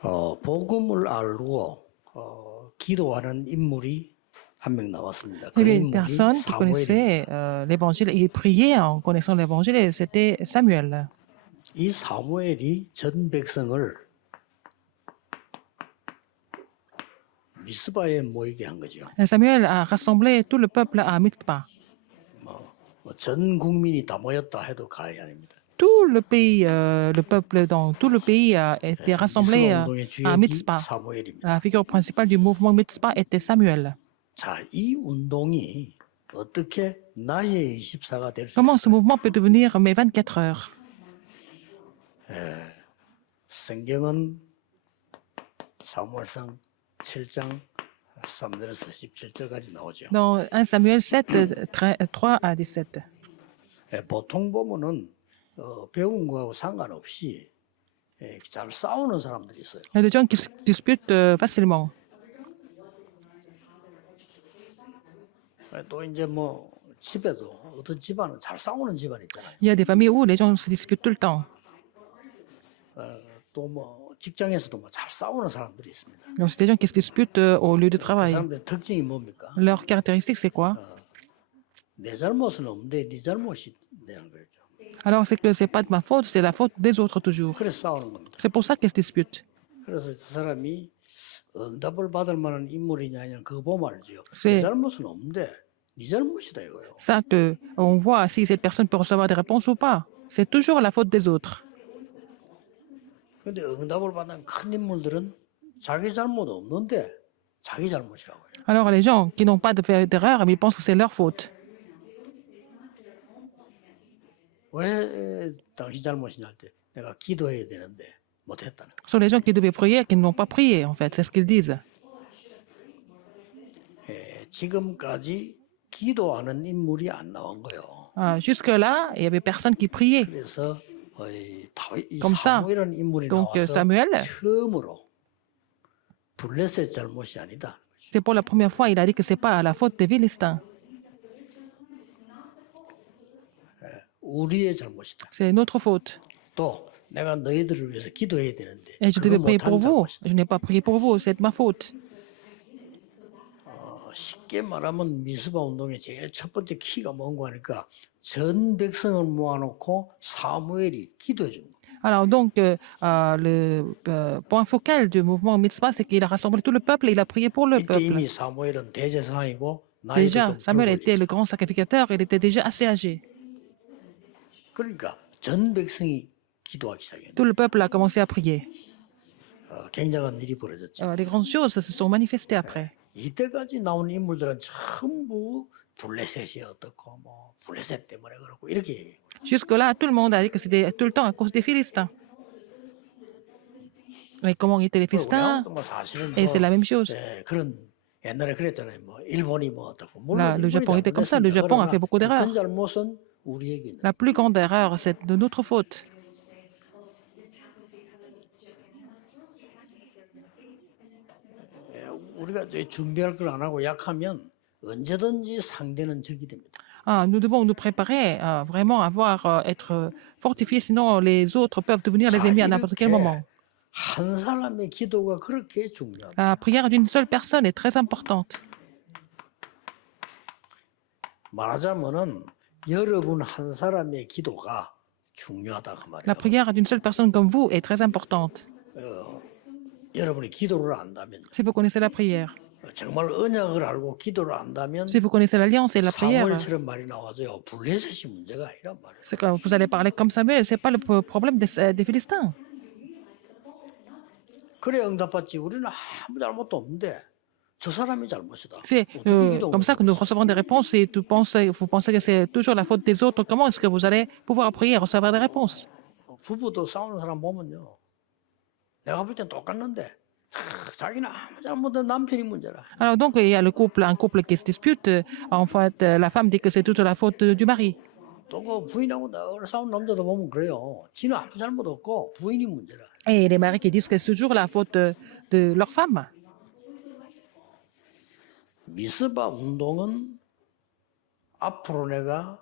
복음을 알고 기도하는 인물이 한 명 나왔습니다. Il 그 y avait une 인물이 personne qui connaissait 사무엘입니다. l'évangile, il priait en connaissant l'évangile, et c'était Samuel. 이 사무엘이 전 백성을 미스바에 모이게 한 거죠. Et Samuel a rassemblé tout le peuple à Mitzpah. 전 국민이 다 모였다 해도 과언이 아닙니다. Tout le pays, le peuple dans tout le pays a été rassemblé 미스바 운동의 à 주역이 Mitzpah. 사무엘입니다. La figure principale du mouvement Mitzpah était Samuel. 자, 이 운동이 어떻게 나의 24가 될 수 Comment ce 있을까요? mouvement peut devenir mes 24 heures? 성경은 사무엘상 7장 3절에서 17절까지 나오죠. Dans 1 Samuel 7, 3 à 17. 보통 보면은 배운 거하고 상관없이 잘 싸우는 사람들이 있어요. Il y a des gens qui se disputent facilement. 또 이제 뭐 집에도 어떤 집안은 잘 싸우는 집안 있잖아요. Il y a des familles où les gens se disputent tout le temps. 또 뭐 직장에서도 뭐 잘 싸우는 사람들이 있습니다. Donc, c'est des gens qui se disputent au lieu de 그 travail. 사람들의 특징이 뭡니까? Leur caractéristique, c'est quoi? 내 잘못은 없는데 네 잘못이 되는 거죠. Alors, c'est que c'est pas de ma faute, c'est la faute des autres toujours. 그래서 싸우는 겁니다. C'est pour ça qu'ils se disputent. 그래서 저 사람이 응답을 받을 만한 인물이냐 아니냐 그거 보면 알죠. 네. 내 잘못은 없는데 네 잘못이다 이거예요. Ça que on voit si cette personne peut recevoir des réponses ou pas. C'est toujours la faute des autres. 근데 응답을 받는 큰 인물들은 자기 잘못 없는데 자기 잘못이라고 해요. Alors, les gens qui n'ont pas d'erreur, ils pensent que c'est leur faute. 왜 당신 잘못이냐 할 때 내가 기도해야 되는데 못했다는 거예요. Ce sont les gens qui devaient prier qui n'ont pas prié, en fait. C'est ce qu'ils disent. 지금까지 기도하는 인물이 안 나온 거예요. Jusque-là, il y avait personne qui priait. 그래서 이 Comme ça. 사무엘이라는 인물이 Donc, 나와서 Samuel, 처음으로 블레셋 잘못이 아니다. c'est pour la première fois, il a dit que c'est pas la faute des Philistins. 우리의 잘못이다. C'est notre faute. 또 내가 너희들을 위해서 기도해야 되는데 Et je 그거 devais prier 못한 pour vous. 잘못이다. Je n'ai pas prié pour vous. C'est de ma faute. 쉽게 말하면 미스바 운동의 제일 첫 번째 키가 뭔가 하니까 전 백성을 모아놓고 사무엘이 기도해 준 거예요. Alors donc, le point focal du mouvement Mitzvah, c'est qu'il a rassemblé tout le peuple et il a prié pour le 이때 peuple. 이미 사무엘은 대제사장이고 나이도 Déjà, 좀 Samuel 들고 était 있었죠. le grand sacrificateur, il était déjà assez âgé. 그러니까 전 백성이 기도하기 시작했어요. Tout le peuple a commencé à prier. 굉장한 일이 벌어졌죠. Les grandes choses se sont manifestées après. 이때까지 나온 인물들은 전부 블레셋이 어떻고 뭐 블레셋 때문에 그렇고 이렇게 얘기해요. Jusque-là, tout le monde a dit que c'était tout le temps à cause des Philistins. Mais comment étaient les Philistins? 뭐 사실은 Et c'est la même chose. 그런 옛날에 그랬잖아요. 뭐 일본이 뭐 어떻고 Là, le Japon était comme ça. Le Japon a fait beaucoup d'erreurs. 큰 잘못은 우리에게 있는. La plus grande erreur, c'est de notre faute. 우리가 이제 준비할 걸 안 하고 약하면 언제든지 상대는 적이 됩니다. Nous devons nous préparer vraiment être fortifiés, sinon les autres peuvent devenir les ennemis à n'importe quel moment. 한 사람의 기도가 그렇게 중요합니다. La prière d'une seule personne est très importante. 말하자면은 여러분 한 사람의 기도가 중요하다 그 La 말이에요. prière d'une seule personne comme vous est très importante. 여러분이 기도를 안다면 Si vous connaissez la prière, 정말 언약을 알고 기도를 안다면 si vous connaissez l'alliance et la prière, 사무엘처럼 말이 나와서요. 블레셋이 문제가 아니란 말이에요. c'est que vous allez parler comme Samuel, c'est pas le problème des Philistins. 그래 응답받지 우리는 아무 잘못도 없는데 저 사람이 잘못이다. C'est 어떻게 기도 comme ça que nous recevons des réponses et vous pensez que c'est toujours la faute des autres. Comment est-ce que vous allez pouvoir prier et recevoir des réponses? 부부도 싸우는 사람 보면요. 내가 볼 땐 똑같는데 자기는 아무 잘못된 남편이 문제라. Alors donc, il y a un couple qui se dispute. En fait, la femme dit que c'est toujours la faute du mari. 또 그 부인하고 늘 싸우는 남자도 보면 그래요. 지는 아무 잘못 없고 부인이 문제라. Et les maris qui disent que c'est toujours la faute de leur femme. 미스바 운동은 앞으로 내가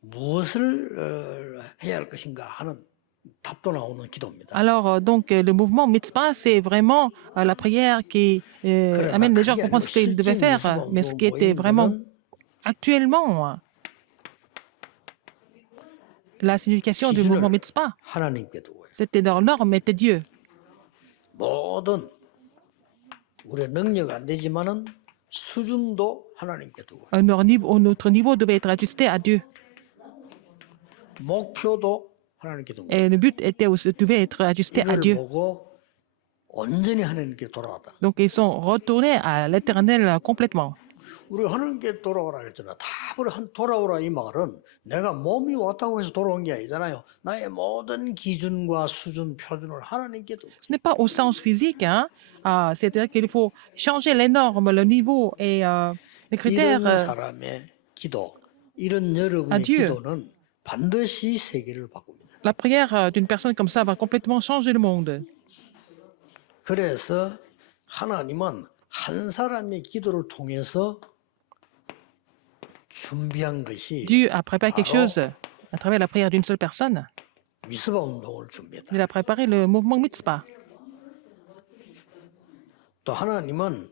무엇을 해야 할 것인가 하는 답도 나오는 기도입니다. Alors, le mouvement Mitzvah, c'est vraiment la prière qui 그러나 amène les gens à 그게 아니고 comprendre ce qu'ils devaient 실제 미스바 faire. Mais ce 운동 qui était vraiment 모임에는 actuellement la signification du mouvement 기준을 Mitzvah, 하나님께 두고요. c'était leur norme était Dieu. 모든 우리의 능력 안 되지만은 수준도 하나님께 두고 Notre niveau devait être ajusté à Dieu. 목표도 하나님께 두고 Et le but devait être ajusté à 이걸 Dieu. 보고 온전히 하나님께 돌아왔다. Donc, ils sont retournés à l'éternel complètement. 우리 하나님께 돌아오라 그랬잖아. 답을 돌아오라 이 말은 내가 몸이 왔다고 해서 돌아온 게 아니잖아요. 나의 모든 기준과 수준, 표준을 하나님께 두고 Ce n'est pas au sens physique, hein. C'est-à-dire qu'il faut changer les normes, le niveau et les critères 이런 사람의 기도, 이런 여러분의 Dieu. 기도는 반드시 세계를 바꿉니다. La prière d'une personne comme ça va complètement changer le monde. 그래서 하나님은 한 사람의 기도를 통해서 준비한 것이 Dieu a préparé quelque Alors, chose à travers la prière d'une seule personne. 미스바 운동을 준비했다. Il a préparé le mouvement Mitzvah. 또 하나님은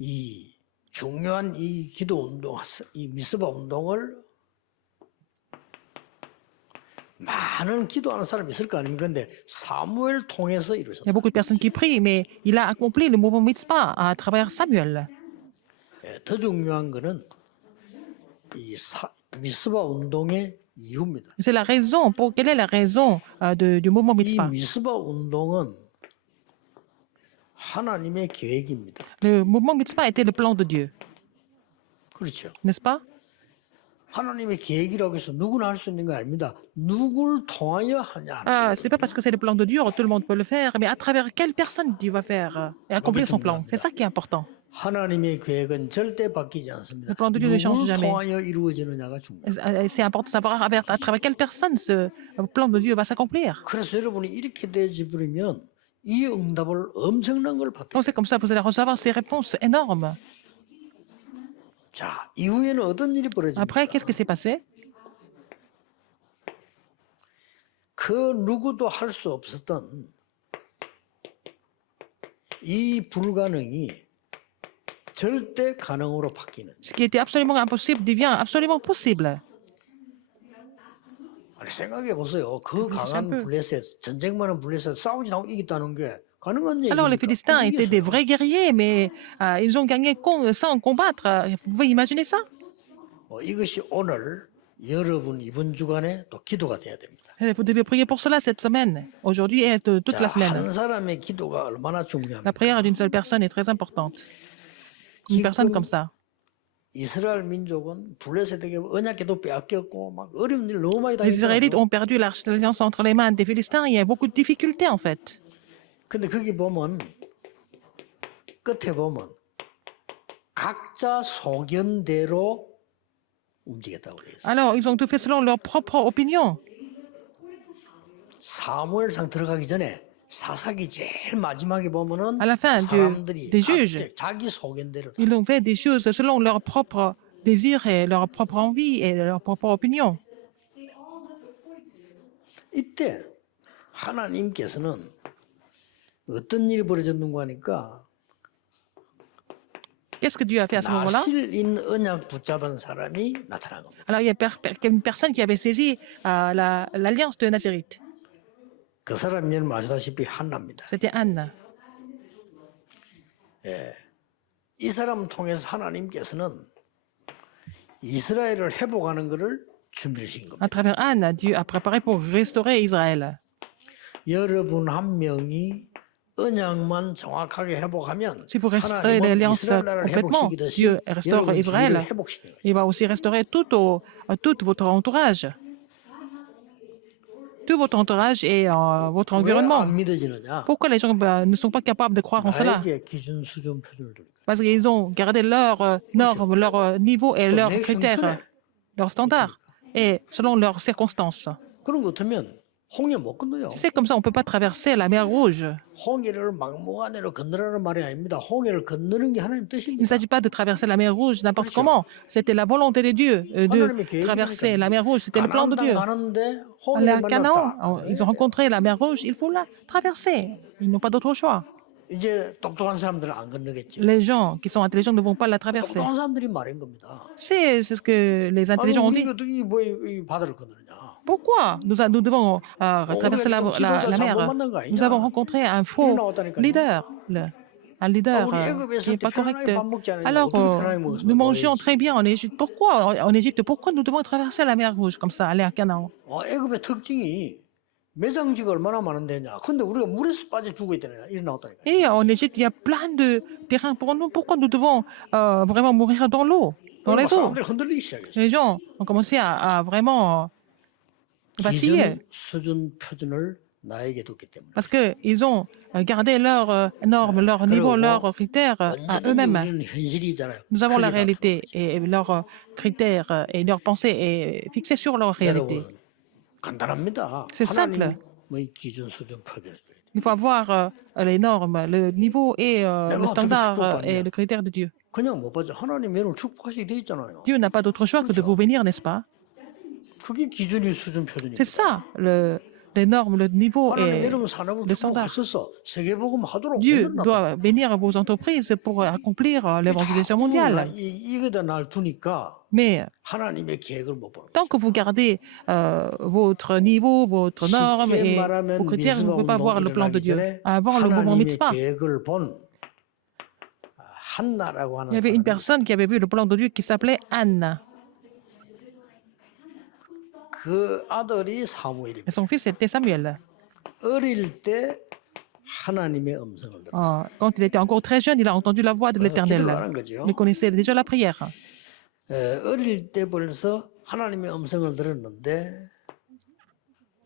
이 중요한 이 기도 운동, 이 미스바 운동을 많은 기도하는 사람이 있을 거 아닙니까? 근데 사무엘 통해서 Il y 이루셨다. a beaucoup de personnes qui prient, mais il a accompli le mouvement Mitzvah à travers Samuel. 예, 더 중요한 거는 이 미스바 운동의 이유입니다. C'est la raison. Quelle est la raison du mouvement 이 Mitzvah? 미스바 운동은 하나님의 계획입니다. Le mouvement Mitzvah était le plan de Dieu, 그렇죠. n'est-ce pas? 하나님의 계획이라고 해서 누구나 할 수 있는 거 아닙니다. 누굴 통하여 하냐. C'est pas parce que c'est le plan de Dieu, tout le monde peut le faire, mais à travers quelle personne Dieu va faire et accomplir son plan. C'est ça qui est important. 하나님의 계획은 절대 바뀌지 않습니다. Le plan de Dieu ne change 누굴 jamais. 통하여 이루어지느냐가 중요합니다. C'est important de savoir à travers quelle personne ce plan de Dieu va s'accomplir. 그래서 여러분이 이렇게 되어지 버리면 이 응답을 엄청난 걸 받게. Donc c'est comme ça, vous allez recevoir ces réponses énormes. 자, 이후에는 어떤 일이 벌어집니까? Après, qu'est-ce qui s'est passé? 그 누구도 할 수 없었던 이 불가능이 절대 가능으로 바뀌는. Ce qui était absolument impossible devient absolument possible. 아니, 생각해 보세요. 그 강한 peu. 블레셋, 전쟁 많은 블레셋 싸우지 않고 이겼다는 게 가능한 Alors les 얘기입니까? Philistins étaient des vrais guerriers, mais ils ont gagné sans combattre. Vous pouvez imaginer ça? 이것이 오늘 여러분 이번 주간에 또 기도가 돼야 됩니다. Vous devez prier pour cela cette semaine, aujourd'hui et toute 자, la semaine. 한 사람의 기도가 얼마나 La 중요합니까? prière d'une seule personne est très importante. Une personne 지금 comme ça. 이스라엘 민족은 블레셋에게 언약궤도 빼앗겼고 막 어려운 일 너무 많이 Les Israélites 당했잖아요. ont perdu l'alliance entre les mains des Philistins. Il y a beaucoup de difficultés en fait. 근데 거기 보면 끝에 보면 각자 소견대로 움직였다고 그래요. Alors ils ont tout fait selon leur propre opinion. 사무엘상 들어가기 전에 사사기 제일 마지막에 보면은 À la fin 사람들이 des juges, 자기 소견대로 다. ils ont fait des choses selon leur propre désir et leur propre envie et leur propre opinion. 이때 하나님께서는 어떤 일이 벌어졌는가 하니까 Qu'est-ce que Dieu a fait à ce moment-là? 나실인 언약 붙잡은 사람이 나타난 겁니다. Alors il y a une personne qui avait saisi l'alliance de Nazareth. 그 사람이 여러분 아시다시피 한나입니다. C'était Anne. 이 사람 통해서 하나님께서는 이스라엘을 회복하는 것을 준비를 시킨 겁니다. À travers Anne, Dieu a préparé pour restaurer Israël. 여러분 한 명이 언약만 정확하게 회복하면 Si vous restaurez 하나님은 l'alliance 이스라엘 나라를 complètement, 회복시키듯이 Dieu restaure 여러분 Israël. 주위를 회복시키는 거예요. Il va aussi restaurer tout votre entourage. Tout votre entourage et votre environnement. 왜안 믿어지느냐? Pourquoi les gens ne sont pas capables de croire en cela? 나에게 기준, 수준, 표준을 두니까. Parce qu'ils ont gardé leurs normes, leur niveau et leurs 내 critères, 형편에 leurs standards, et selon leurs circonstances. 그런 것 같으면 홍해 못 건너요. Si c'est comme ça, on ne peut pas traverser la mer Rouge. 홍해를 막무가내로 건너라는 말이 아닙니다. 홍해를 건너는 게 하나님 Il ne 뜻입니다. s'agit pas de traverser la mer Rouge n'importe 그렇죠. comment. C'était la volonté de Dieu de 하나님의 traverser la 계획이니까요. mer Rouge. C'était le plan de 가나안 땅 Dieu. 가는데 Aller 홍해를 à Canaan, 만났다. ils ont rencontré la mer Rouge, il faut la traverser. Ils n'ont pas d'autre choix. 이제 똑똑한 사람들은 안 건너겠죠. Les gens qui sont intelligents ne vont pas la traverser. 똑똑한 사람들이 말인 겁니다. C'est ce que les 아니 intelligents ont dit. 우리가 이 바다를 건너느냐? Pourquoi nous devons traverser la mer? Nous avons rencontré un faux leader, un leader qui n'est pas correct. Alors, nous mangions très bien en Égypte. Pourquoi en Égypte? Pourquoi nous devons traverser la mer Rouge comme ça, aller à Canaan? 애굽의 특징이 매장지가 얼마나 많은데냐. 근데 우리가 물에서 빠져 죽고 있다냐. 이래 나왔다니까. Et en Égypte, il y a plein de terrains pour nous. Pourquoi nous devons vraiment mourir dans l'eau, dans les eaux? 사람들이 흔들리기 시작했어요. Les gens ont commencé à vraiment vaciller. 기준, 수준, 표준을 나에게 뒀기 때문에. Parce qu'ils ont gardé leurs normes, leurs niveaux, leurs critères à 언제든지 eux-mêmes. 우리는 현실이잖아요. Nous avons la 크게 réalité 다투어야지. et leurs critères et leur pensée est fixée sur leur réalité. 여러분 간단합니다. C'est simple. 하나님의 기준, 수준, 표준을 줘야 돼요. Il faut avoir les normes, le niveau et le 어떻게 standard 축복받냐? et le critère de Dieu. 그냥 못 봐죠. 하나님 여러분 축복하시게 돼 있잖아요. Dieu n'a pas d'autre choix que de vous bénir, n'est-ce pas? 그게 기준이 수준, 표준입니다. C'est ça, les normes, le niveau 하나님 et 여러분 산업을 le standard. 축복하셔서 세계복음 하도록 Dieu 만들어놨다. doit bénir vos entreprises pour accomplir l'évangélisation mondiale. 이거다 날 두니까 Mais 하나님의 계획을 못 보는 거예요. tant que vous gardez votre niveau, votre norme 쉽게 et vos 말하면 critères, vous ne pouvez pas voir le plan de 미스바 Dieu. 운동이 Avant le mouvement 하나님의 mitzvah, 계획을 본 한나라고 il 하는 y avait une 사람이 personne qui avait vu le plan de Dieu qui s'appelait Anne. 그 아들이 사무엘입니다. Et son fils était Samuel. 어릴 때 하나님의 음성을 들었어요. Quand il était encore très jeune, il a entendu la voix de 기도를 l'Éternel. 하는 거죠. Il connaissait déjà la prière. 어릴 때 벌써 하나님의 음성을 들었는데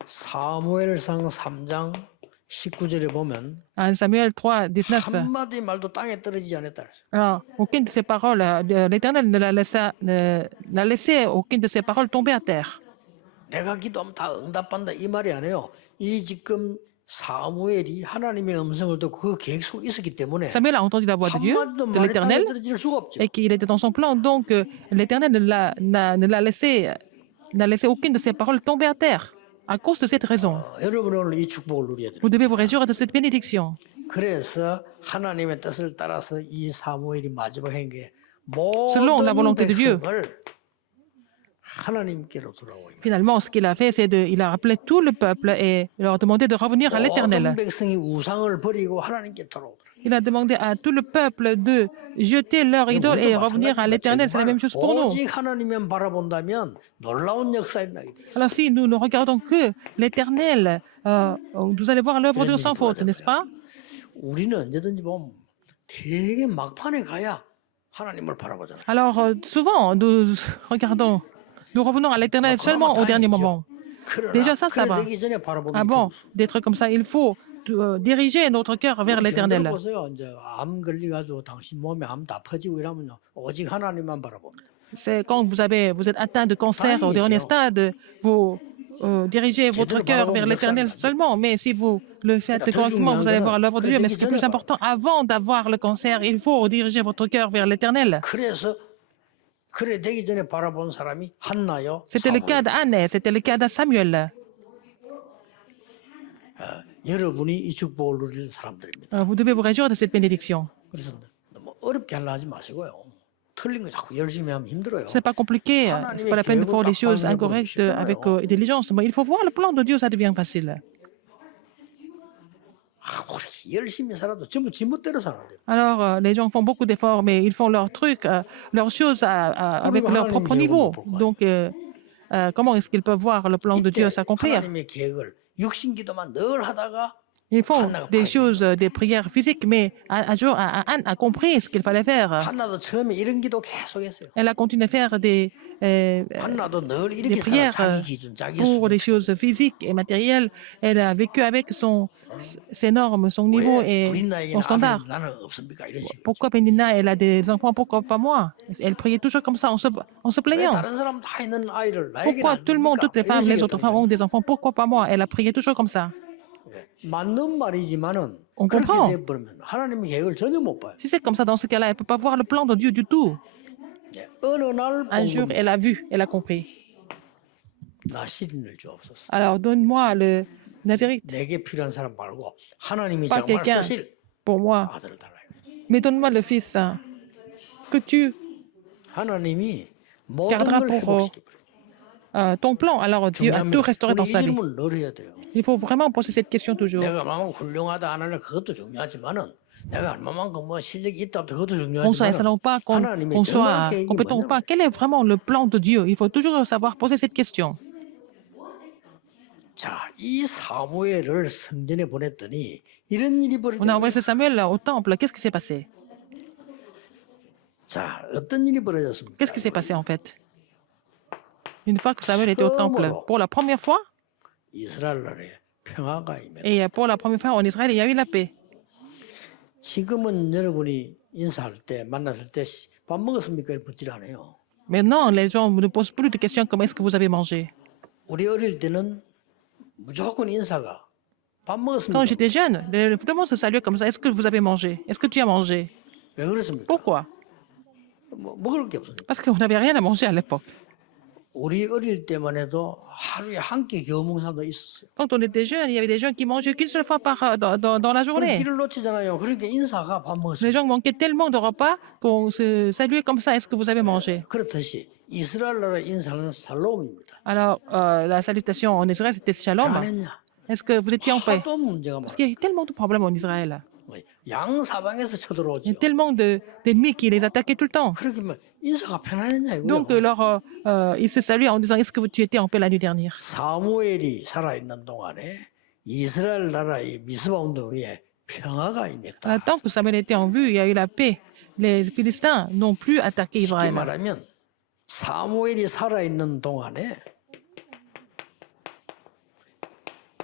사무엘상 3장 19절에 보면 Samuel 3, 19. 한마디 말도 땅에 떨어지지 않았다. Aucune de ses paroles, l'Éternel n'a laissé aucune de ses paroles tomber à terre. 내가 기도하면 다 응답한다 이 말이 아니에요. 이 지금 사무엘이 하나님의 음성을 듣고 그 계획 속에 있었기 때문에 Samuel a entendu la voix de Dieu, 한마디도 de 말이 땅에 l'Éternel, 떨어질 수가 없죠. et qu'il était dans son plan. Donc, l'Éternel n'a laissé aucune de ses paroles tomber à terre. À cause de cette raison, 여러분 오늘 이 축복을 누려야 돼요. vous devez vous réjouir de cette bénédiction. 그래서 하나님의 뜻을 따라서 이 사무엘이 마지막 행에 Selon la 모든 volonté de Dieu. 백성을 하나님께로 돌아오입니다. Finalement, ce qu'il a fait, c'est il a appelé tout le peuple et leur demandé de revenir à 모든 l'Éternel. 백성이 우상을 버리고 하나님께 돌아오더라. Il a demandé à tout le peuple de jeter leur idole et revenir à l'Éternel. C'est la même chose pour nous. 오직 하나님만 바라본다면 놀라운 역사가 나게 돼 있어요. Alors si nous ne regardons que l'Éternel, vous allez voir l'œuvre de Dieu sans faute, n'est-ce pas? 우리는 언제든지 보면 되게 막판에 가야 하나님을 바라보잖아요. Alors souvent, nous regardons, nous revenons à l'Éternel seulement au dernier moment. Déjà ça va. 되기 전에 바라보는 Avant d'être comme ça, il faut diriger notre cœur vers l'Éternel. 보세요. 이제 암 걸려가지고 당신 몸에 암 다 퍼지고 이러면요. 오직 하나님만 바라봅니다. C'est quand vous êtes atteint de cancer au dernier stade, vous dirigez votre cœur vers l'Éternel seulement. Mais si vous le faites correctement, vous allez voir l'œuvre de Dieu. Mais ce qui est plus important, avant d'avoir le cancer, il faut diriger votre cœur vers l'Éternel. 그래서 그래 되기 전에 바라본 사람이 한나요. C'était le cas d'Anne, c'était le cas de Samuel. 여러분이 이 축복을 누릴 사람들입니다. Vous devez vous réjouir de cette bénédiction. 그래서 너무 어렵게 하려 하지 마시고요. 틀린 거 자꾸 열심히 하면 힘들어요. Ce n'est pas compliqué. C'est pas la peine de faire des choses incorrectes avec intelligence. Mais il faut voir le plan de Dieu, ça devient facile. 우리 열심히 살아도 전부 지멋대로 사는데. Alors, les gens font beaucoup d'efforts, mais ils font leurs trucs, leurs choses avec leur propre niveau. Donc, comment est-ce qu'ils peuvent voir le plan de Dieu s'accomplir? 하나님의 계획을 육신 기도만 늘 하다가 Ils font 한나가 des 파괴된 choses, 거예요. des prières physiques, mais Anne a compris ce qu'il fallait faire. 한나도 처음에 이런 기도 계속 했어요. Elle a continué à faire 한나도 늘 des 이렇게 살아. prières 자기 기준, 자기 pour 수준. les choses physiques et matérielles. Elle a vécu avec ses normes, son niveau 왜 et 브린나에게는 son standard. 아들이 나는 없습니까? 이런 식이죠. Pourquoi Pénina, elle a des enfants, pourquoi pas moi? Elle priait toujours comme ça, en se 왜 plaignant. 다른 사람 다 있는 아이를 나에게는 Pourquoi 안 tout le monde, 줍니까? toutes les 이런 femmes, les autres femmes ont 식이었다니까요. des enfants, pourquoi pas moi? Elle a prié toujours comme ça. 맞는 말이지만은 On 그렇게 comprend. 돼버리면 하나님의 계획을 전혀 못 봐요. Si c'est comme ça, dans ce cas-là, elle ne peut pas voir le plan de Dieu du tout. 어느 날 Un 본 jour, 겁니다. elle a vu, elle a compris. 나 시린을 주옵소서. Alors, donne-moi le Nazarite 내게 필요한 사람 말고 하나님이 Pas 정말 quelqu'un 쓰실 pour moi, 아들을 달라요. mais donne-moi le Fils que tu 하나님이 모든 garderas 걸 pour 회복시켜버려요. ton plan. Alors, Dieu a tout restauré 우리 dans 이 sa vie. 질문을 늘 해야 돼요. Il faut vraiment poser cette question toujours. 내가 얼마만큼 훌륭하다 안 하는 그것도 중요하지만은 내가 얼마만큼 뭐 실력이 있다 그것도 Qu'on soit 중요하지만 excellent ou pas, 하나님의 qu'on 정말 soit 계획이 compétent ou 뭐냐면 pas, quel est vraiment le plan de Dieu? Il faut toujours savoir poser cette question. 자, 이 사무엘을 성전에 보냈더니 이런 일이 On a 벌어졌어요. envoyé ce Samuel au temple. Qu'est-ce qui s'est passé? 자, 어떤 일이 벌어졌습니까? Qu'est-ce qui s'est passé en fait? Une fois que Samuel était au temple, pour la première fois, 이스라엘 나라에 평화가 임했다. et pour la première fois en Israël, il y a eu la paix. 지금은 여러분이 인사할 때 만났을 때 밥 먹었습니까? 묻질 않아요. Maintenant, les gens ne posent plus de questions comme est-ce que vous avez mangé. 우리 어릴 때는 무조건 인사가 밥 Quand 먹었습니까? j'étais jeune, tout le monde se saluait comme ça. Est-ce que vous avez mangé? Est-ce que tu as mangé? 왜 그렇습니까? Pourquoi? 먹을 게 없으니까. Parce qu'on n'avait rien à manger à l'époque. 우리 어릴 때만 해도 하루에 한 끼 겨우 먹는 사람도 있었어요. Quand on était jeune, il y avait des gens qui mangeaient qu'une seule fois dans la 그럼 journée. 길을 놓치잖아요. 그러니까 인사가 밥 먹었어요. Les gens manquaient tellement de repas qu'on se saluait comme ça. Est-ce que vous avez mangé? 그렇듯이 이스라엘 나라 인사는 살롬입니다. Alors, la salutation en Israël, c'était 안 Shalom. 했냐? Est-ce que vous étiez en paix? 하도 문제가 Parce 많아. qu'il y a eu tellement de problèmes en Israël. 양 사방에서 Il y a 쳐들어오죠. tellement d'ennemis qui les attaquaient tout le temps. 그렇게 뭐 인사가 편안했냐 Donc, 이거요. ils se saluaient en disant est-ce que tu étais en paix la nuit dernière? 사무엘이 살아있는 동안에 이스라엘 나라의 미스바 운동에 평화가 임했다. Tant que Samuel était en vue, il y a eu la paix. Les Philistins n'ont plus attaqué 쉽게 Israël. 말하면 사무엘이 살아있는 동안에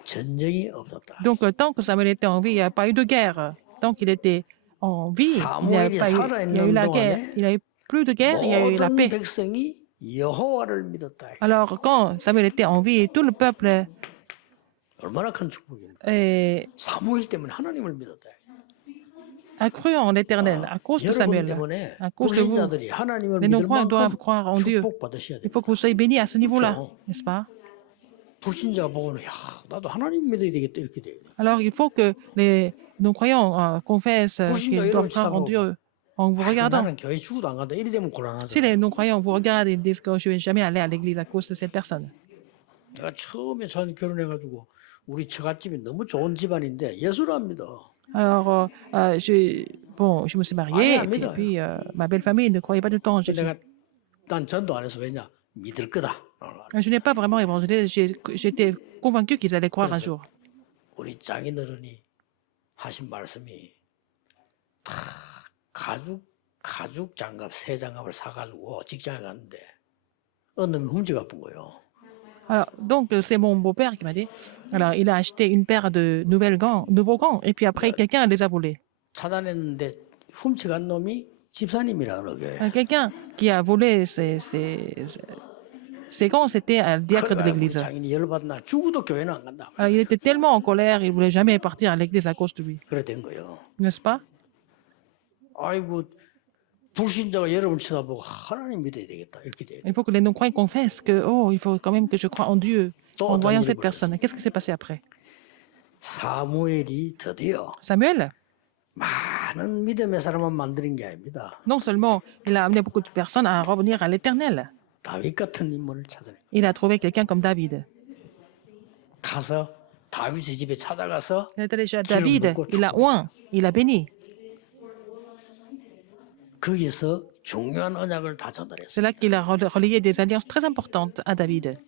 전쟁이 없었다. Donc, tant que Samuel était en vie, il n'y a pas eu de guerre. Tant qu'il était en vie, il n'y a eu la guerre. Il n'y a eu plus de guerre, il y a eu la 모든 paix. 백성이 여호와를 믿었다. Alors, quand Samuel était en vie, tout le peuple 얼마나 큰 축복입니까? 사무엘 때문에 하나님을 믿었다. a cru en l'Éternel à cause de 여러분 Samuel, 때문에 à cause de vous. 불신자들이 하나님을 Les 믿을 non-croyants doivent 만큼 croire en Dieu. 축복받으셔야 Il 돼요. faut que vous soyez bénis à ce niveau-là, 그렇죠. n'est-ce pas? 불신자가 보고는 야, 나도 하나님 믿어야 되겠다 이렇게 돼요. Alors, il faut que les non-croyants confessent qu'ils doivent croire en Dieu en vous regardant. 나는 교회 죽어도 안 간다. 이래 되면 곤란하죠. Si les non-croyants vous regardent et disent que je ne vais jamais aller à l'église à cause de cette personne. 내가 처음에 전 결혼해가지고 우리 처갓집이 너무 좋은 집안인데 예수를 안 믿어. Alors, je me suis mariée et puis, ma belle famille ne croyait pas du tout en Jésus. 내가 난 전도 안 해서 왜냐 믿을 거다. Je n'ai pas vraiment évangélisé. J'étais convaincu qu'ils allaient croire un jour. 우리 장인어른이 하신 말씀이 다 가죽 장갑 새 장갑을 사가지고 직장에 갔는데 어느 놈이 훔쳐가 본 거예요. Alors, donc, c'est mon beau-père qui m'a dit. Alors, il a acheté une paire de nouveaux gants, et puis après, quelqu'un les a volés. 찾아냈는데 훔쳐간 놈이 집사님이라는 거예요. Quelqu'un qui a volé ces gants, c'était un diacre de l'église. 장인이 열받나 죽어도 교회는 안 간다. Alors, il était tellement en colère, il ne voulait jamais partir à l'église à cause de lui. 그래 된 거예요. N'est-ce pas? 아이고 불신자가 여러분 쳐다보고 하나님 믿어야 되겠다 이렇게 돼요. Il faut que les non-croyants confessent que, oh, il faut quand même que je croie en Dieu en 어떤 voyant 일이 cette personne. Qu'est-ce qui s'est passé après? 사무엘이 드디어 Samuel, 많은 믿음의 사람만 만드는 게 아닙니다. non seulement il a amené beaucoup de personnes à revenir à l'éternel, 다윗 같은 인물을 찾아내. il a trouvé quelqu'un comme David. 가서 다윗의 집에 찾아가서 Il est allé chez David, il a oint, il a béni. 거기서 중요한 언약을 다 전달했어요. C'est là qu'il a relayé des alliances très importantes à David.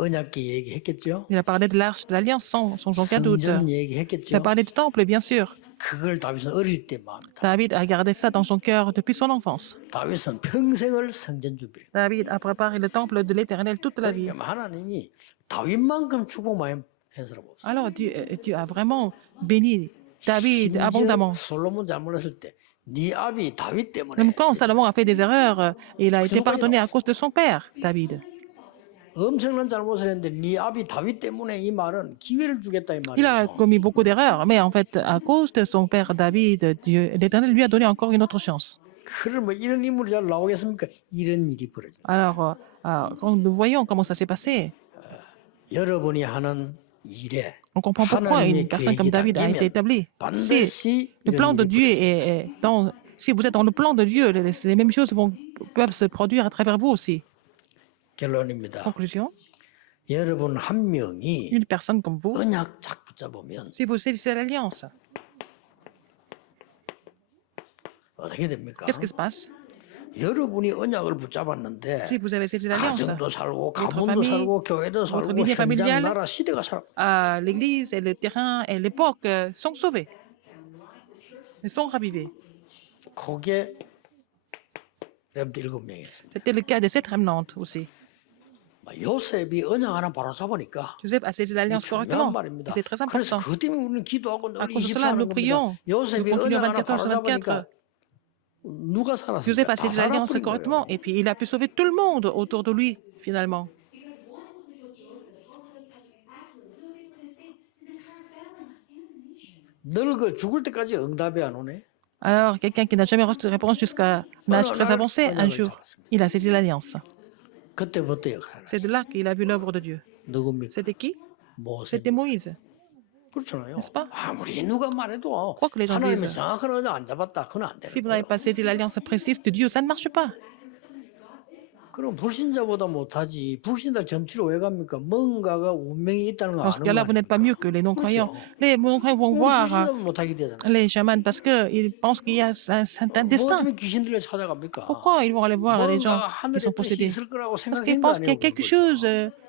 언약계 얘기했겠죠. Il a parlé de l'arche de l'alliance sans aucun doute. 성전 Il a 얘기했겠죠. parlé du temple, bien sûr. 그걸 다윗은 어릴 때 마음이다. David a gardé ça dans son cœur depuis son enfance. 다윗은 평생을 성전 준비를. David a préparé le temple de l'Éternel toute la vie. 그러니까 하나님이 다윗만큼 축복 많이 해서는 없어요. Alors Dieu a vraiment béni David abondamment. 솔로몬 잘못했을 때 네 아비 다윗 때문에. Même quand Salomon a fait des erreurs, il a été pardonné à cause de son père, David. 엄청난 잘못을 했는데 네 아비 다윗 때문에 이 말은 기회를 주겠다 이 Il a 말이에요. commis beaucoup d'erreurs, mais en fait, à cause de son père David, Dieu, l'Éternel lui a donné encore une autre chance. 그러면 이런 인물이 잘 나오겠습니까? 이런 일이 벌어져. Alors, quand nous voyons comment ça s'est passé, 여러분이 하는 일에 on comprend pourquoi une personne comme David a été établie. Si 반드시 le plan 이런 de 일이 Dieu 벌어져요. est dans, si vous êtes dans le plan de Dieu, les mêmes choses peuvent se produire à travers vous aussi. 결론입니다. Conclusion, 여러분 한 명이 une personne comme vous, 언약 잡 붙잡으면 si vous saisissez l'alliance, 어떻게 됩니까? qu'est-ce qui se passe? 여러분이 언약을 붙잡았는데 Si vous avez saisi l'alliance, 가정도 살고 votre 가문도 famille, 살고 교회도 살고 lignée 현장 familiale, 나라 시대가 살아. l'Église et le terrain et l'époque sont sauvés, ils sont ravivés. 그게 렘드 7명이었습니다. C'était le cas de cette remnante aussi. 요셉이 언약 하나 바로 잡으니까 Joseph a saisi l'alliance 중요한 correctement. 말입니다. Et c'est très 그래서 important. 그 때문에 우리는 기도하고 À 늘 cause de cela, 24하는 nous 겁니다. prions. Nous 요셉이 continuons 언약 하나 24 heures 바로 sur 24. 잡으니까 누가 살았습니까? Joseph a 다 saisi l'alliance 살아버린 correctement 거예요. et puis il a pu sauver tout le monde autour de lui, finalement. 늙어 죽을 때까지 응답이 안 오네. Alors, quelqu'un qui n'a jamais reçu de réponse jusqu'à un âge très avancé, un jour, il a saisi l'alliance. 그때부터 역사를. C'est de là qu'il a vu l'œuvre de Dieu. 누굽니까? C'était qui? 모세. C'était Moïse. 그렇잖아요. n'est-ce pas? 아무리 누가 말해도 Quoi que les gens 하나님의 disent. 정확한 언약 안 잡았다. 그건 안 Si 되는 vous n'avez 거예요. pas saisi l'alliance précise de Dieu, ça ne marche pas. 그럼 불신자보다 못하지. 불신자 점치러 왜 갑니까? 뭔가가 운명이 있다는 거 Dans ce 아는 cas-là, 거 vous n'êtes pas 아닙니까? mieux que les non-croyants. 그렇죠. Les non-croyants vont voir 불신자면 못하게 되잖아요. les chamans parce qu'ils pensent qu'il y a un certain 뭐 destin. 때문에 귀신들을 찾아갑니까? Pourquoi ils vont aller voir les gens 뭔가 qui 하늘의 sont 뜻이 possédés? 있을 거라고 Parce qu'ils 생각한 거 pensent qu'il y a 아니에요. quelque chose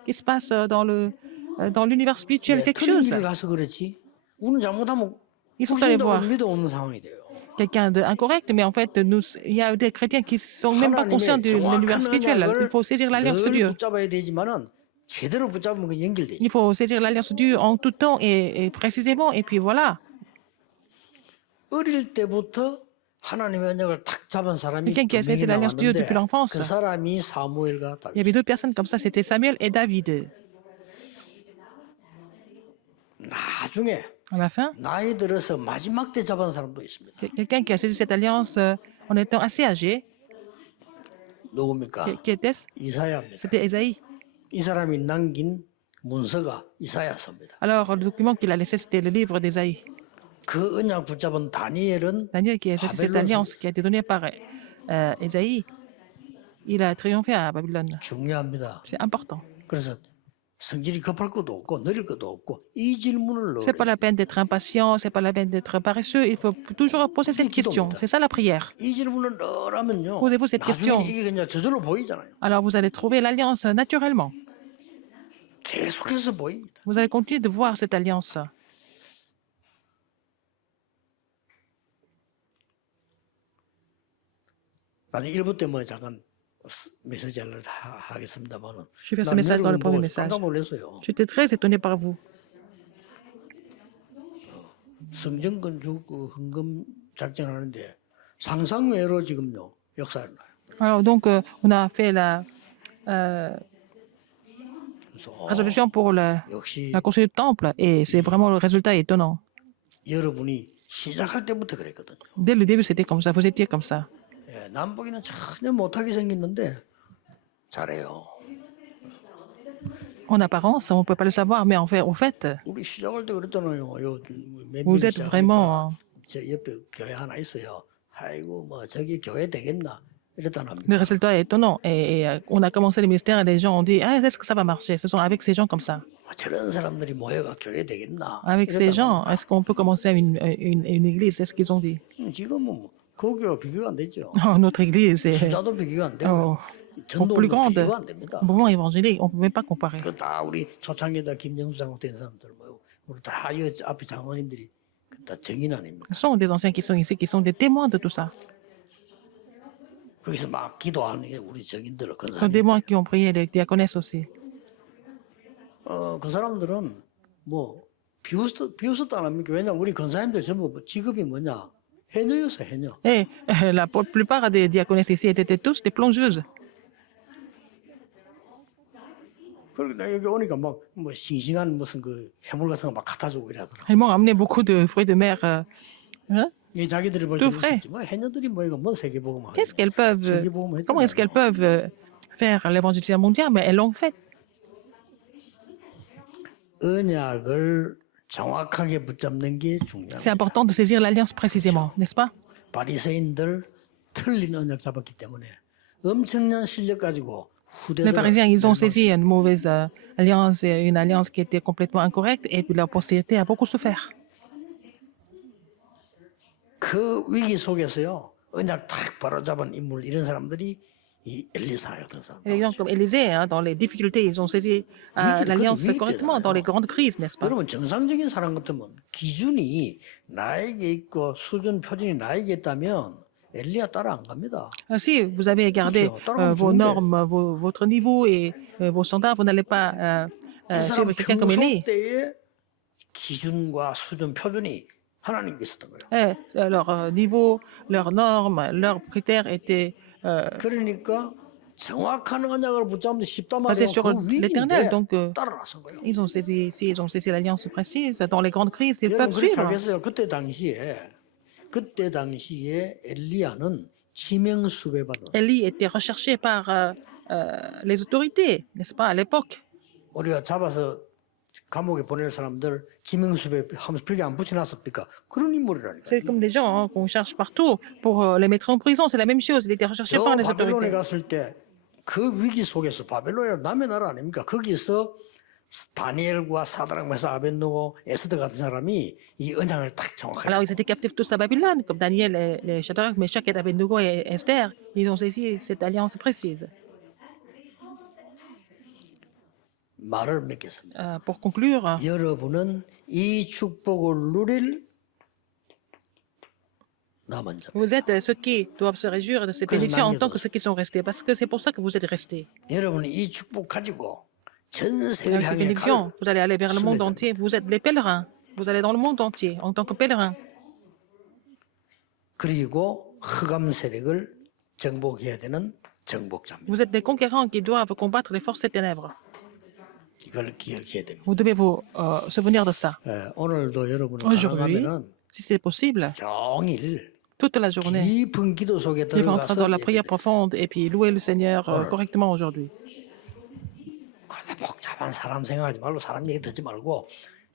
qui se passe dans l'univers spirituel, quelque 틀린 chose. 길을 가서 그렇지. 우리는 잘못하면 Ils sont allés voir 불신자를 믿어 없는 상황이 돼요. quelqu'un d'incorrect, mais en fait, il y a des chrétiens qui ne sont même pas conscients de l'univers spirituel. Il faut saisir l'alliance de 늘 Dieu. 붙잡아야 되지만은 제대로 붙잡으면 그 연결되죠. Il faut saisir l'alliance de Dieu en tout temps et précisément, et puis voilà. 어릴 때부터 하나님의 언약을 탁 잡은 사람이 Quelqu'un qui a 두 saisi 명이 l'alliance de Dieu 나왔는데 depuis l'enfance. 그 사람이 사무엘과 Il y avait 다윗. deux personnes comme ça, c'était Samuel et David. 나중에 À la fin, 나이 들어서 마지막 때 잡은 사람도 있습니다. quelqu'un qui a saisi cette alliance en étant assez âgé, 누굽니까? qui était-ce? 이사야입니다. C'était Ésaïe. 이 사람이 남긴 문서가 이사야서입니다. Alors, le document qu'il a laissé, c'était le livre d'Ésaïe. 그 언약 붙잡은 다니엘은 Daniel, qui a saisi cette alliance qui a été donnée par Ésaïe, il a triomphé à Babylone. 중요합니다. C'est important. 그래서 성질이 급할 것도 없고 느릴 것도 없고 이 질문을 C'est pas la peine d'être impatient, c'est pas la peine d'être paresseux. Il faut toujours poser cette question. C'est ça la prière. 이 질문을 넣으라면요. Posez-vous cette question. 나중에 이게 그냥 저절로 보이잖아요. Alors, vous allez trouver l'alliance naturellement. 계속해서 보입니다. Vous allez continuer de voir cette alliance. 나는 1부 때 뭐 잠깐 메시지를 하겠습니다만은 Je vais faire ce message dans le premier message. 깜짝 놀랐어요. J'étais très étonné par vous. 성전 건축 그 헌금 작정하는데 상상외로 지금요 역사를 나요. Alors, donc, on a fait la 그래서 résolution pour 역시 la construction du temple et c'est vraiment le résultat est étonnant. 여러분이 시작할 때부터 그랬거든요. Dès le début, c'était comme ça. Vous étiez comme ça. 예, 남보기는 전혀 못하게 생겼는데 잘해요. En apparence, on ne peut pas le savoir, mais en fait, au fait, 우리 시작할 때 그랬잖아요. vous êtes vraiment. 제 옆에 교회 하나 있어요. 아이고 뭐 저기 교회 되겠나 이랬다는 Le résultat est étonnant. Et on a commencé le ministère et les gens ont dit ah, est-ce que ça va marcher? Ce sont avec ces gens comme ça. 저런 사람들이 모여가 교회 되겠나? Avec ces gens, est-ce qu'on peut commencer une église? C'est ce qu'ils ont dit. 지금은 뭐 그 교회가 비교가 안 되죠. Oh, notre église, 숫자도 비교가 안 되고 oh, plus 전도는 grande. 비교가 안 됩니다. Le mouvement évangélique, on ne peut même pas comparer. 그 다 우리 초창기다 김정수 장로 된 사람들 뭐 우리 다 이 앞에 장로님들이 다 정인 아닙니까? Ce sont des anciens qui sont ici, qui sont des témoins de tout ça. 거기서 막 기도하는 게 우리 정인들 그 Ce sont 사람. des témoins qui ont prié, les diaconesses aussi. 그 사람들은 뭐 비웃었다 안 합니까? 왜냐 우리 권사님들 전부 직업이 뭐냐? 해녀였어 해녀. Et la plupart des diaconesses ici étaient tous des plongeuses. 그리고 나 여기 오니까 막 뭐 싱싱한 무슨 그 해물 같은 거 막 갖다 주고 이러더라. Ils m'ont amené beaucoup de fruits de mer. Hein? 이 자기들이 볼 Tout 때는 frais. 있었지 뭐 해녀들이 뭐 이거 뭔 세계복음 Qu'est-ce qu'elles peuvent, 세계복음 comment est-ce qu'elles peuvent faire l'évangélisation mondiale? Mais elles l'ont fait. 언약을 정확하게 붙잡는 게 C'est 중요합니다. important de saisir l'alliance précisément, n'est-ce pas? 바리새인들 틀린 언약 잡았기 때문에 엄청난 실력 가지고 Les 후대들 pharisiens, ils ont saisi une mauvaise alliance, une alliance qui était complètement incorrecte, et puis leur postérité a beaucoup souffert. 그 위기 속에서요 언약 탁 바로잡은 인물 이런 사람들이 이 엘리사였던 사람. Et les gens comme Élisée, hein, dans les difficultés, ils ont saisi l'alliance correctement dans les grandes crises, n'est-ce pas? 여러분 정상적인 사람 같으면 기준이 나에게 있고 수준 표준이 나에게 있다면 엘리야 따라 안 갑니다. Si vous avez gardé vos normes, votre niveau et vos standards, vous n'allez pas 이 사람 suivre quelqu'un comme Élie. 평소 때의 기준과 수준 표준이 하나님께 있었던 거예요. Leur niveau, leurs normes, leurs critères étaient 그러니까 정확한 언약을 붙잡는 쉽단 basés 말이에요. sur 그 l'éternel. 위기인데 Donc, 따라 나선 거예요. ils ont saisi l'alliance précise. Dans les grandes crises, ils 여러분 peuvent 그렇게 suivre. 하겠어요. 그때 당시에 엘리야는 지명 수배받은 Élie était recherché par les autorités, n'est-ce pas, à l'époque. 우리가 잡아서 감옥에 보낼 사람들 지명 수배 하면서 벽에 안 붙여놨습니까? 그런 인물이라니까. C'est comme des gens hein, qu'on cherche partout pour les mettre en prison. C'est la même chose. Il était recherché par les 바벨론에 autorités. 갔을 때 그 위기 속에서 바벨론이 남의 나라 아닙니까? 거기서 다니엘과 사드락 메사 아벤노고 에스더 같은 사람이 이 언약을 딱 정확하게 Alors, ils étaient captifs tous à Babylone, comme Daniel, les Shadrach, Meshach et Abednego et Esther. Ils ont saisi cette alliance précise. 말을 맺겠습니다. Pour conclure, 여러분은 이 축복을 누릴 남은 자. vous êtes ceux qui doivent se réjouir de ces bénédictions en tant que ceux qui sont restés, parce que c'est pour ça que vous êtes restés. 여러분은 이 축복 가지고 전 Avec 세계를 ces 향해 bénédictions, vous allez aller vers le monde 순례자. entier. Vous êtes les pèlerins. Vous allez dans le monde entier en tant que pèlerins. 그리고 흑암 세력을 정복해야 되는 정복자입니다. Vous êtes des conquérants qui doivent combattre les forces des ténèbres. 이걸 기억해야 됩니다. Vous devez vous souvenir de ça. 오늘도 여러분은 Aujourd'hui, 가능하면은 si c'est possible, 종일 toute la journée, 깊은 기도 속에 il va entrer 들어가서 dans la prière profonde et puis louer le Seigneur correctement aujourd'hui. 그러다 복잡한 사람 생각하지 말고 사람 얘기 듣지 말고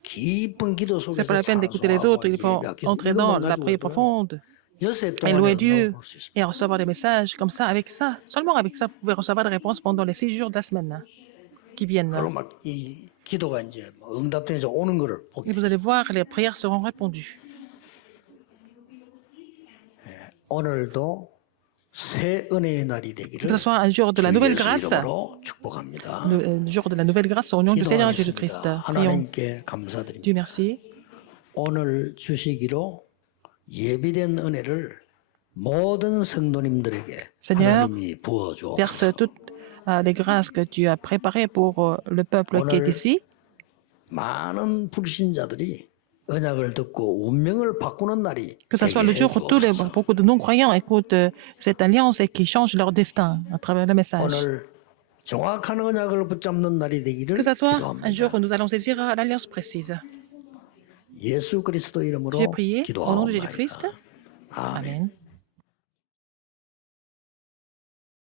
깊은 기도 C'est 속에서 pas la peine d'écouter les autres, il faut entrer dans la prière profonde et louer Dieu et recevoir des messages comme ça. Avec ça, seulement avec ça, vous pouvez recevoir des réponses pendant les 6 jours de la semaine qui viennent. 그럼 막이 기도가 이제 응답돼서 오는 거를 보게 Et vous allez voir, les prières seront répondues. 오늘도 새 은혜의 날이 Que 되기를 ce soit un jour de la nouvelle 주 grâce, 예수 이름으로 축복합니다. le jour de la nouvelle grâce au nom du Seigneur Jésus-Christ. 기도하겠습니다. Prions. 하나님께 감사드립니다. Dieu merci. 오늘 주시기로 예비된 은혜를 모든 성도님들에게 Seigneur, 하나님이 부어 Verse 주옵소서. toutes les grâces que tu as préparées pour le peuple qui est ici. 많은 불신자들이 언약을 듣고 운명을 바꾸는 날이 Que ce soit le 되게 jour où 해주옵소서. beaucoup de non-croyants écoutent cette alliance et qui changent leur destin à travers le message. 오늘 정확한 언약을 붙잡는 날이 되기를 Que ce soit un jour 기도합니다. où nous allons saisir l'alliance précise. 예수 그리스도 이름으로 J'ai prié au nom de 기도하옵나이다. Jésus-Christ. 아멘. Amen.